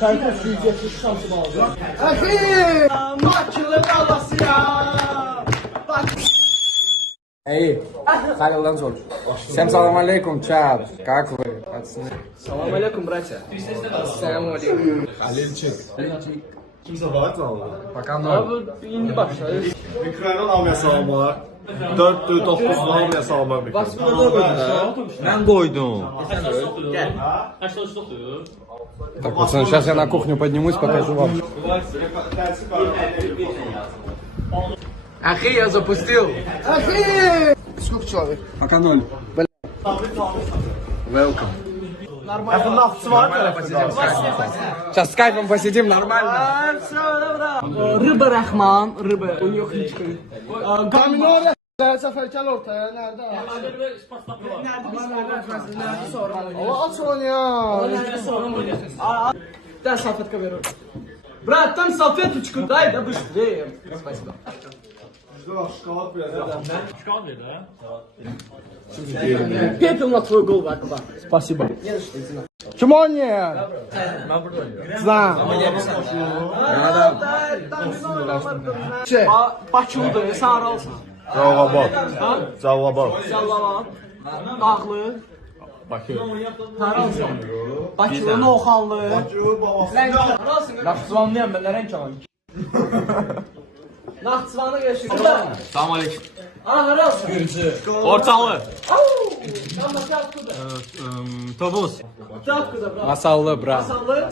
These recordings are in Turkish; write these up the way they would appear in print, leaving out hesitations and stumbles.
Çaykovski'yi getir şansı bağlı. Əxi! Bakılı qalasıyam! Эй, Халил Золь. Всем салам алейкум, чат. Как вы, пацаны? Salam aleykum, bratья. Salam aleykum. Halilçik. Kimsə var mı? Пока ноль. Abi, indi başlayır. Ukraynadan almaya salamlar. 4'dür, 9'dan almaya salamlar. Baskı orada koydun ha? Ben koydum. Так, пацаны, сейчас я на кухню поднимусь, покажу вам. Ахи, я запустил. Əxi! Сколько человек? Пока ноль. Welcome. Yaxın naxçı var tərəfdə. Сейчас с кайфом посидим нормально. Rıba Rəhman, rıba. Onu yok hiç koyun. Kamino orada. Səfərkəl ortaya, nerede? Nerede sonra? Allah aç onu ya. Nerede sonra mı oynayacağız? Дай салфетка беру. Брат, там салфеточку дай, да быстрее. Спасибо. Пепел на твой голову, Акба. Спасибо. Kim oynuyor? Bakılıdır, saralsan. Cavabak. Cavabak. Sallavan. Dağlı. Bakı. Saralsan. Bakılı, Noxanlı. Naxçıvanlıyam ben, neren çalan? Naxçıvanı geçir. Salam aleyküm. Haralsan. Ortalı. Amma çapkıdır. Tobuz. Çapkıdır, bro. Masallı, bra. Masallı.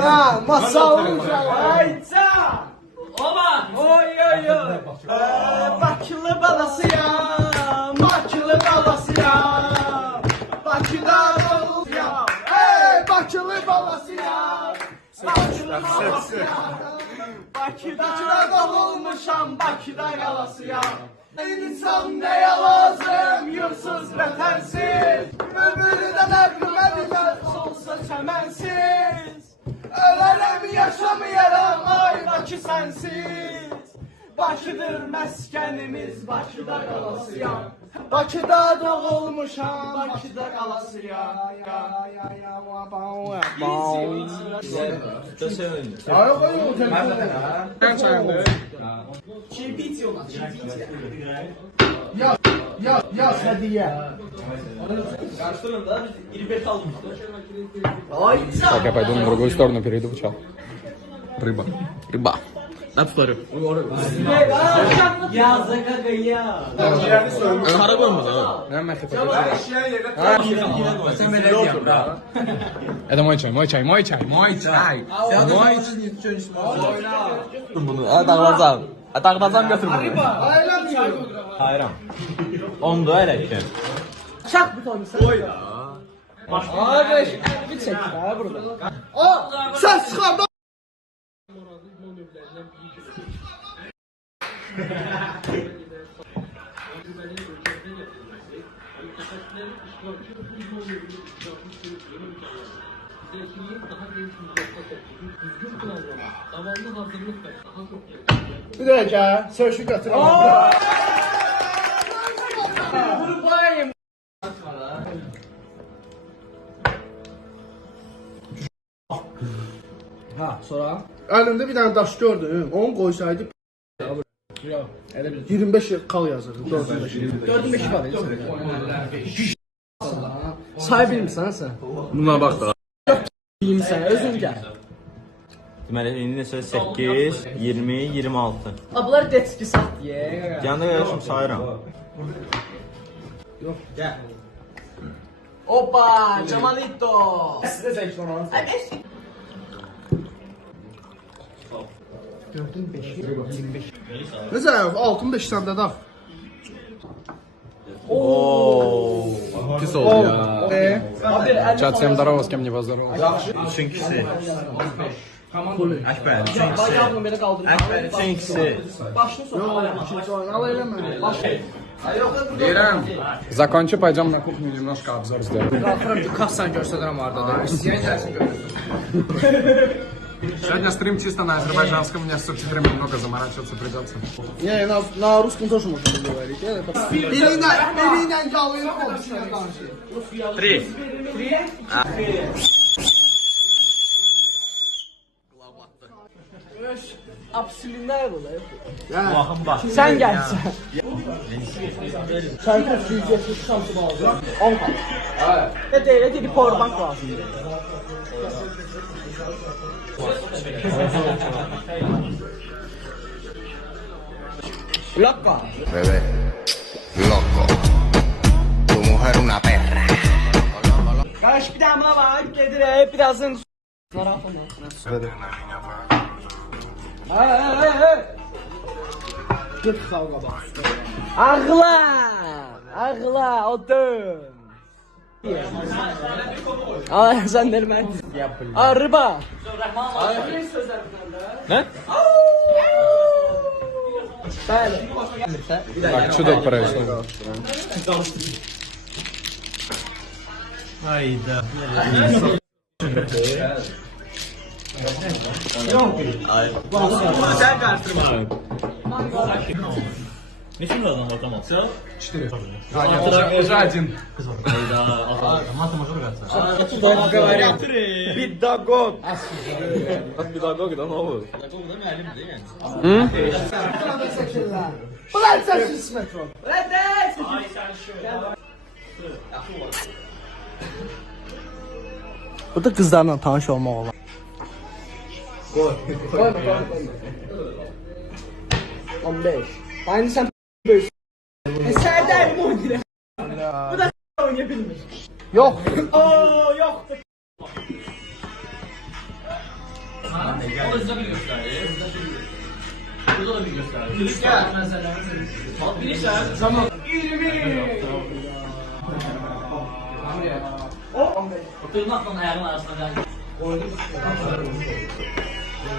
Ha, masallı uşaq. Ayça. Oba. Oy oy oy. Bakılı balasıyam. Bakılı balasıyam. Bakıda doğuluyam. Hey, Bakılı balasıyam. Bakılı balasıyam. Bakıda doğulmuşam. Bakıda qalasıyam. İnsan neye lazım, yursuz vətənsiz. Ömrüdən əqlümə olsa çəmənsiz. Ölərəm, yaşamayaram, ay Bakı sənsiz. Bakıdır məskənimiz, Bakıda qalasıyam. Bakıda doğulmuşam, Bakıda qalasıyam. Yaz hediye. Так, я пойду на другую сторону, перейду в чат. Рыба. Рыба. Ben tutarım. Yazık aga ya. Harap olmadı ha. Я нахер Это мой чай, мой чай, мой чай, мой чай. Мой Bunu. Dağılacağım. Dağılacağım götür bunu. Hayran. Ondu eləkən. Çak bir tane sen. Oy. Abi bir çek ya burada. O sen çıkar. Bir dakika, söğüşü götür. Vurbayım. Ha, sonra? Elimde bir tane daş gördüm, onu koysaydı ya, 25 kal yazırdı, 4-5 var ya. Say bilmirsən sən? Buna bax da. Bilmirsən, özün gəl. Deməli, indi neçə? 8, 20, 26. Bunlar detski sat ye. Yanında yaşım sayıram. Yok, gəl. Opa, Camalito. Sizə zəng sonra. Gördün 5, 25. Necə, altın 5 səndə də. Pis oldu ya. Чат, всем здорово, с кем не поздоровался. Üçüncüsü. Əkbər. Bayağını belə qaldırır. Əkbər üçüncüsü. Başını sox. İkinci oyun al eləmə. Başını. Иран, закончи, пойдем на кухню немножко обзор сделаем. Qalxıram, kassan göstərəm orada da. İstəyən gəlsin görür. Сегодня стрим чисто на азербайджанском, мне с субтитрами много заморачиваться придется. Не, на русском тоже можно говорить. Biriyle yalıyla konuşuyor. 3. Absolutely olur. Baxın bax. Sen gelsen. Sen kaç yüzde şansı bağlı. 10 kaldı. Evet. Dedi powerbank lazım. Loco. Bebé, loco. Tu mujer una perra. Kaç bir daha var. Gelir birazdan. Git kavga bak. Ağla, o dön. Aa sen nereden? Araba. Ne? Bəli. Tak, чудо происходит. Hayda. Sen karıştırma. Neçin adam matematik? 4. Уже один. Pedagog. Pedagog da ne olur? Ulan sen şu metro. Ulan bu da kızlarla tanış olmaq olar. Koy. 15. Aynı sen böyüsün. Serdar mı oynuyor? Bu da oynayabilmiş. Yok. Oo yok. Burada da bir gösterdi. Gel. Zaman. 20. O 15. Tırnakla ayağın arasında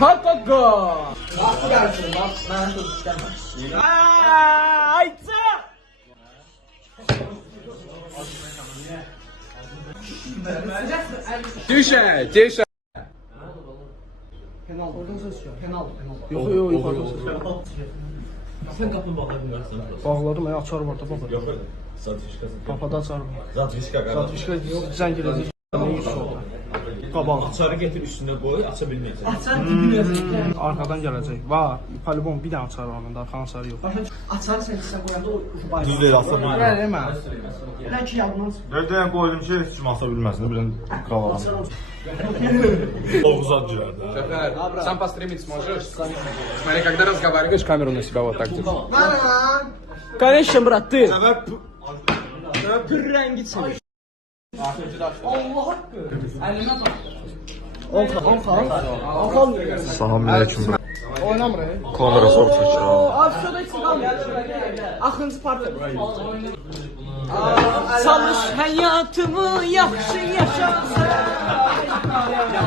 Hatago. Bak gelsin bak. Ben çok istemem. Ayça. Тише, тише. Penal. Oradan ses çıkıyor. Penal. Yok yok yukarıdan ses çıkıyor. Sen qapını bağladın görsən. Bağladım ya açar var da baba. Yox öyle. Zatışkası. Kapada açar var. Zatışka qardaş. Zatışka zəng eləyəcək. Ne iş oldu? Qabaq. Açarı getir üstünə qoy, aça bilməyəcək. Açar dibinə. Arkadan gələcək. Var. Polibon bir dənə açar var onda, arxanın sarı yox. Açar sən sizə qoyanda o bayır. Düz deyil, asa bilmir. Demə. Elə ki yanmaz. Nereden koydum şey hiç kim asa bilmez. Ne bileyim kalalım. Oğuz acılar da. Шофер, сам постримить сможешь? Смотри, когда разговариваешь, камеру на себя вот так держи. Конечно, брат, ты. Rengi çevir. Allah hakkı. Elime bak. 10 kal. Selamünaleyküm. Oynamır. Kamera soru seçir. Abi şurada hiç kalmıyor. Axıncı parça. Çalış hayatımı yaxşı yaşasın.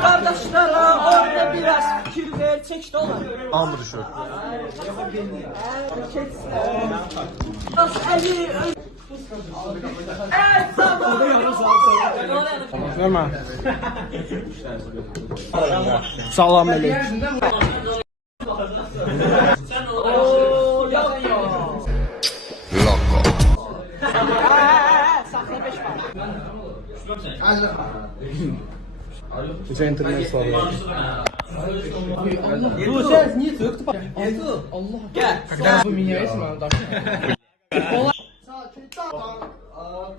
Kardeşlere orada biraz fikir ver. Çek dolar. Amr düşür. Bas eli. Evet tamam. Vermə. Salam əleykum. Loco. Saxla 5 var. Уже интернет слабый. Bu ses niye yoktu? Allah. Gel. Когда вы меняете мою дачу.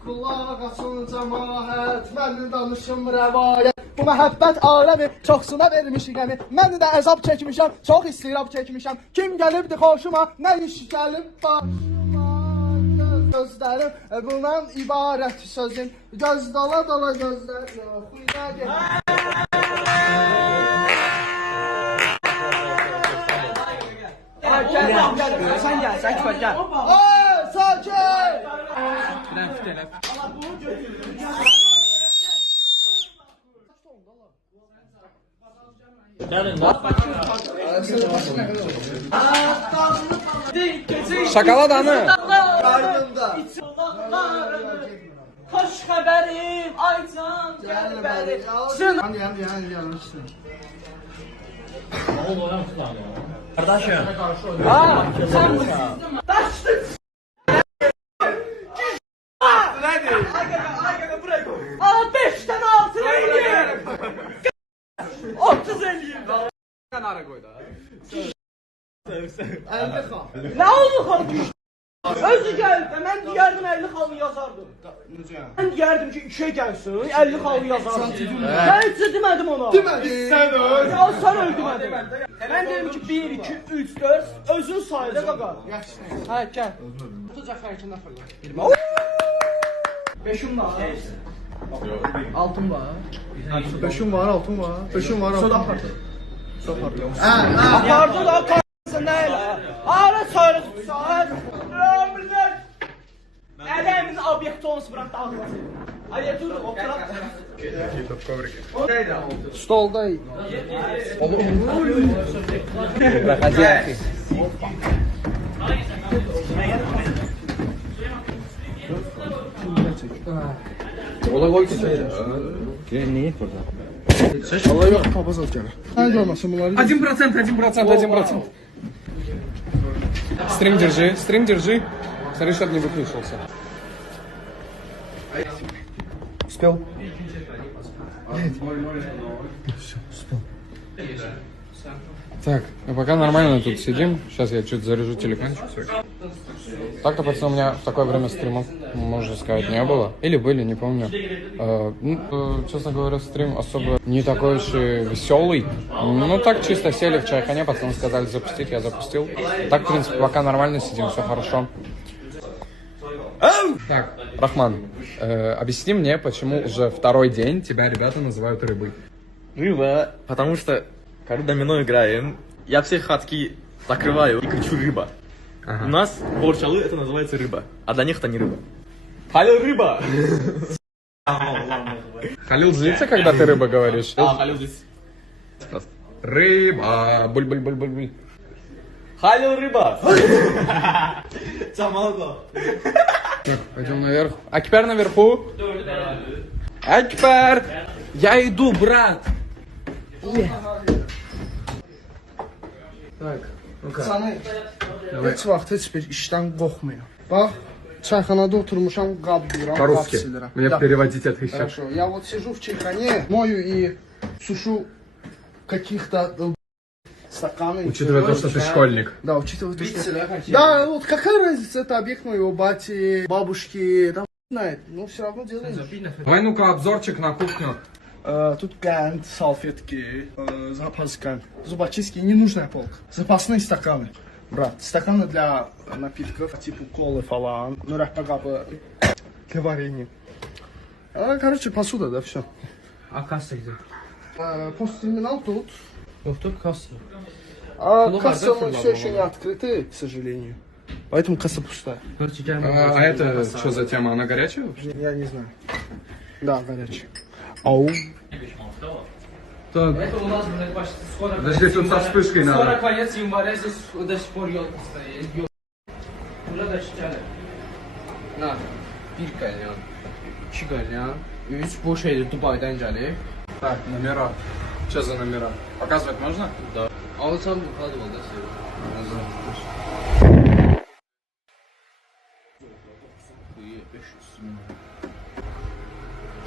Kulaq açın cəmaət, mən danışım rəvayət. Bu məhəbbət aləmi çoxsuna vermiş qəmi. Mən də əzab çəkmişəm, çox istirab çəkmişəm. Kim gəlibdi xoşuma, nə iş gəlib gözlərim bundan ibarət sözüm. Göz dala dala gözlər yox. Gel, sen gel, sen gel. Sakin! Şokolad anı. Karnımda. Hoş haberim, aycan gel beri. Yanlışsın. Qardaşım. Aa, sen bu. Taştık. Aa 5'ten 6 neydi? 30 50. Kanara koy da. 50 xal. Nə oldu xal düşdü? Özü gəldi, mən deyərdim 50 xalını yazardım. Necə yəni? Mən deyərdim ki, 2-yə gəlsin, 50 xalını yazardım. Sən heç demədim ona. Demədi. Sən Ya sən öyle demədin. Mən dedim ki, 1, 2, 3, 4, özün sayda qaqa. Yaxşı. Hə, gəl. Bu Cəfərkin nəfərlər. 5'im var. 6'm var. 5'im var, 6'm var. 5'im var, 6'm var. Soda apardı. Apardı da aparsın nə elə? Ara çayrıq saat. Millet. Ələmiz obyekt olmuş bırak dağılmasın. Ay dur oturaq. Stolda. Ola koy ki. Allah yok papaz az gəlir. Haydi olmasın bunları. 1%. Стрим держи. Смотри, чтобы не выключился. Успел. Так, ну пока нормально тут сидим. Сейчас я чуть заряжу телефончик. Так-то, пацаны, у меня в такое время стримов, можно сказать, не было. Или были, не помню. Честно говоря, стрим особо не такой уж и веселый. Ну так, чисто сели в чайхане, пацаны сказали запустить, я запустил. Так, в принципе, пока нормально сидим, все хорошо. Так, Рахман, объясни мне, почему уже второй день тебя ребята называют рыбой. Рыба, потому что, когда домино играем, я все хатки закрываю и кричу рыба. Ага. У нас в Борчалы это называется рыба, а для них это не рыба. Халил рыба! Халил злится, когда ты рыба говоришь? Халил здесь. Рыба, буль-буль-буль-буль-буль. Халил рыба! Самолго. Так, пойдем наверх. Акпер наверху. Акпер! Я иду, брат! Tak. Səni heç vaxt heç bir işdən qorxmuyor. Bax, çayxanada oturmuşam, qab yuyuram, qab По-русски. silirəm. Мне Да. переводить это еще. Хорошо. Я вот сижу в чайхане, мою и сушу каких-то стаканы. Учитывая то, что ты школьник. Да, учитывая то, что... Да, вот какая разница, это объект моего бати, бабушки, там знает, но все равно делаем. Давай ну-ка обзорчик на кухню. Тут гант, салфетки, запас гант, зубочистки, ненужная полка. Запасные стаканы. Брат, стаканы для напитков, типа колы, фалан, ну рахпагабы, для варенья. Короче, посуда, да, все. А kassa где? Посттерминал тут. Yok dur kassa. Касса мы все еще не открыты, к сожалению. Поэтому касса пустая. Короче, gel. А это что за тема? Она горячая вообще? Я не знаю. Да, горячий. Ау. Так, Это у нас, блядь, почти скоро... подожди, тут со вспышкой Скоро надо. конец января, здесь до сих пор елка стоит. Уже дочитали. Na, bir qəlyan, 2 qəlyan, 3 bu şeydir Dubaydan gəlir. Так, номера. Что за номера? Показывать можно? Да. Alırsan bu kadar oldu.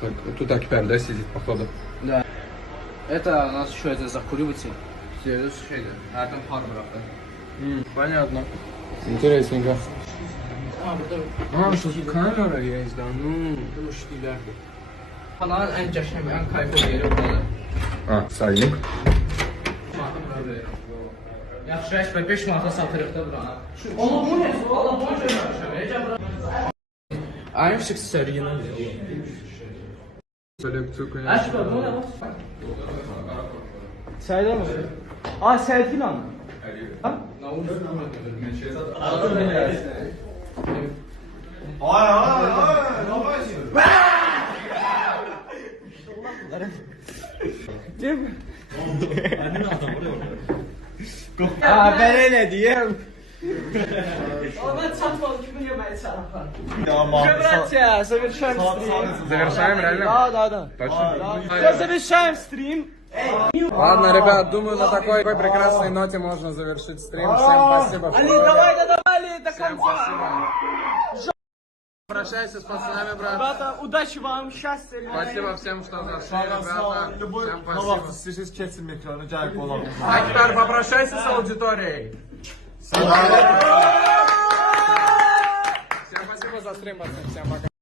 Так, тут Акпер, да, сидит, походу? Да. Это нас еще это закуриватель. Здесь şeydir. Hərdən par bıraxdı. Понятно. Интересненько. Burada что камера есть, да? Ну. bu müşkillərdir. Kanalın ən qəşəng, ən kayfı yeri buradadır. А, сальник. Yaxşı, 5 manata satırıq da buranı. Oğlum bu ne? Valla bunu görməmişəm. Ayım çıksın sərginin. Коллекцию, конечно. Əşbə, bu nə? Səydə mi? Aa, Səydə lan. Ha? А, ben ne diyeyim? Ben çatmalı kimi yeməyi çarapar. Ya Братья, завершаем стрим. Завершаем, реально? Да. Точно? Все, завершаем стрим. Ладно, ребят, думаю, на такой прекрасной ноте можно завершить стрим. Всем спасибо. Али, давай, до конца. Прощайся с пацанами, брат. Ребята, удачи вам, счастья. Спасибо всем, что зашли, Sağ ребята. ol. Всем Ne vaxt спасибо. istəyirsiniz keçin ekranı, gəl qonaq. Акпер, попрощайся с аудиторией. Всем спасибо за стрим, пацаны. Всем пока.